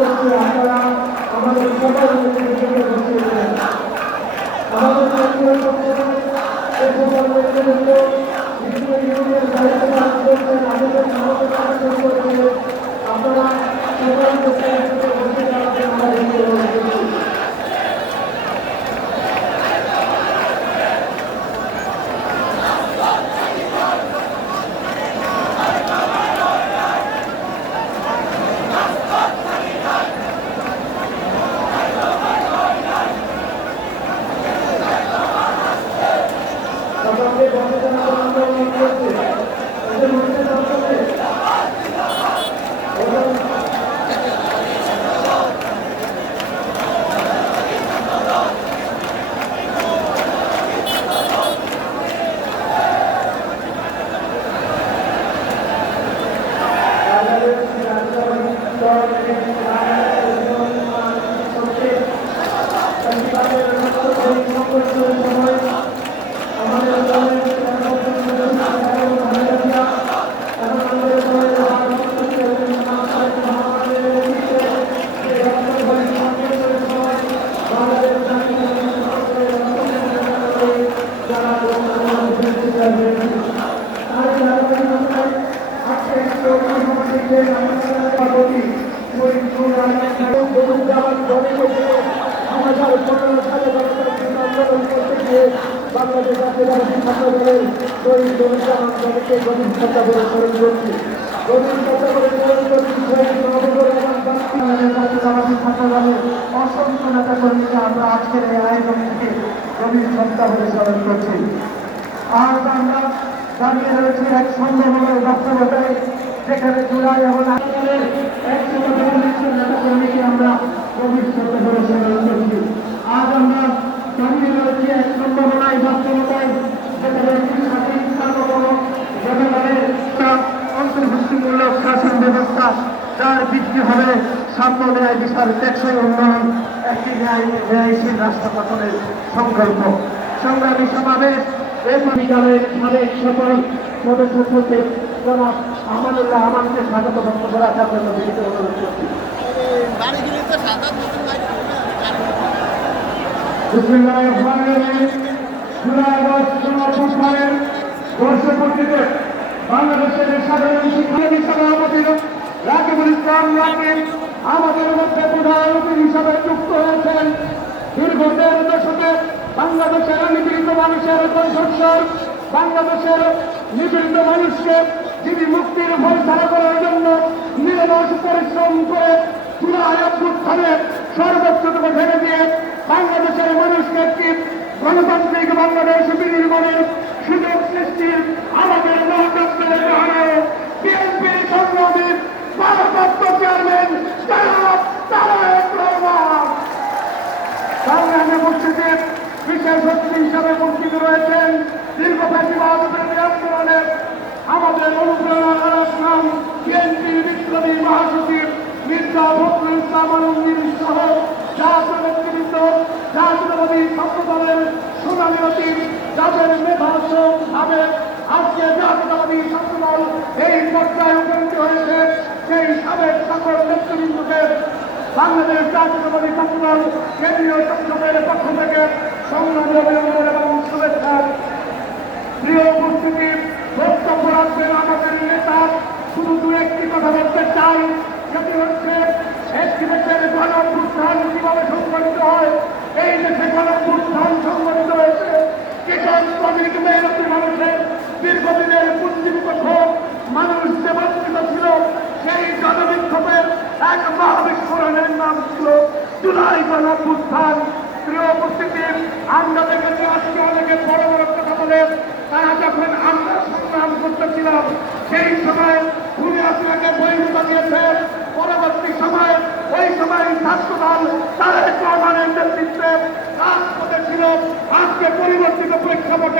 করছি আপনারা আমাদের কেন্দ্রীয় সংসদে এই সকল নেতৃবৃন্দ বিভিন্ন ইউনিয়নের দায়িত্ব পালন করছেন আমাদের আমাদের কাছে করছে আপনারা সকল নেতৃবৃন্দকে বসিয়ে দেওয়ার জন্য আমরা বিনীত অনুরোধ করছি সকলকে বসে যাওয়ার জন্য আমরা অনুরোধ করছি এদের মধ্যে সকলে এবং বাংলাদেশ আদিবাসী ছাত্রদলের শহীদ জমিটা আমাদেরকে গভীর শ্রদ্ধা করে স্মরণ করছি গভীর শ্রদ্ধা করে স্মরণ করছি শহীদ এবং বাংলাদেশ আদিবাসী ছাত্রদলের অসংখ্য নেতা কর্মীকে আমরা আজকের এই আয়োজন থেকে গভীর শ্রদ্ধা করে স্মরণ করছি আজ আমরা দাঁড়িয়ে রয়েছি এক সংগঠনের বাস্তবতায় যেখানে জুলাই এবং আন্দোলনের কর্মীকে আমরা গভীর শ্রদ্ধা করছি। আজ আমরা দাঁড়িয়ে রয়েছি এক সম্ভাবনায়, বাস্তবতায় সংগ্রামী সমাবেশ, এই বিদ্যালয়ের সকল সদস্য জনাব আমানুল্লাহ আমানকে স্বাগত বক্তব্য রাখার জন্য বিনীত অনুরোধ করছি। বাংলাদেশের সাধারণ শিক্ষার্থী সভাপতি রাকিবুল ইসলাম রাকিব আমাদের মধ্যে প্রধান অতিথি হিসাবে যুক্ত হয়েছেন দীর্ঘ দেড় দশকে বাংলাদেশের নিপীড়িত মানুষের কণ্ঠস্বর বাংলাদেশের নিপীড়িত মানুষকে যিনি মুক্তির ফয়সালা করার জন্য নিরলস পরিশ্রম করে জুলাই অভ্যুত্থানে সর্বোচ্চতম ঢেলে দিয়ে বাংলাদেশের মানুষকে একটি গণতান্ত্রিক বাংলাদেশ বিনির্মাণের সুযোগ সৃষ্টির আমাদের বিশেষ অতিথি হিসাবে উপস্থিত রয়েছেন। দীর্ঘ বিরোধী আন্দোলনের আমাদের অনুপ্রেরণার নাম বিএনপি বিপ্লবী মহাসচিব মির্জা ফখরুল ইসলাম সহ জাতীয় নেতৃবৃন্দ, জাতীয়বাদী ছাত্রদলের সোনালী যাদের মেধাস্য ভাবে আজকে জাতীয়তাবাদী ছাত্রদল এই পর্যায়ে উপনীত হয়েছে, সেই সাবেক সকল নেতৃবৃন্দকে বাংলাদেশ জাতীয়তাবাদী ছাত্রদল কেন্দ্রীয় সংসদের পক্ষ থেকে সংগ্রামী অভিনন্দন এবং শুভেচ্ছা প্রিয় উপস্থিতি বক্তব্য রাখবেন আমাদের নেতা শুধু দু একটি কথা বলতে চাই সেটি হচ্ছে একটি দেশের গণ অভ্যুত্থান কীভাবে সংগঠিত হয়? এই দেশে গণ অভ্যুত্থান সংগঠিত হয়েছে। কিষাণ শ্রমিক মেহনতি মানুষের দীর্ঘদিনের মানুষ যে ছিল, সেই জনবিক্ষোভের এক মহাবিস্ফোরণের নাম ছিল জুলাই গণ অভ্যুত্থান প্রিয় উপস্থিতি, আমরা দেখেছি আজকে অনেকে বড় বড় কথা বলে, তারা যখন আমরা সংগ্রাম করতেছিলাম, সেই সময় ভূমি আসলাকে বহির্ভূত দিয়েছে ছাত্রদল তারেক রহমানের নেতৃত্বে রাজপথে ছিল আজকে পরিবর্তিত প্রেক্ষাপটে।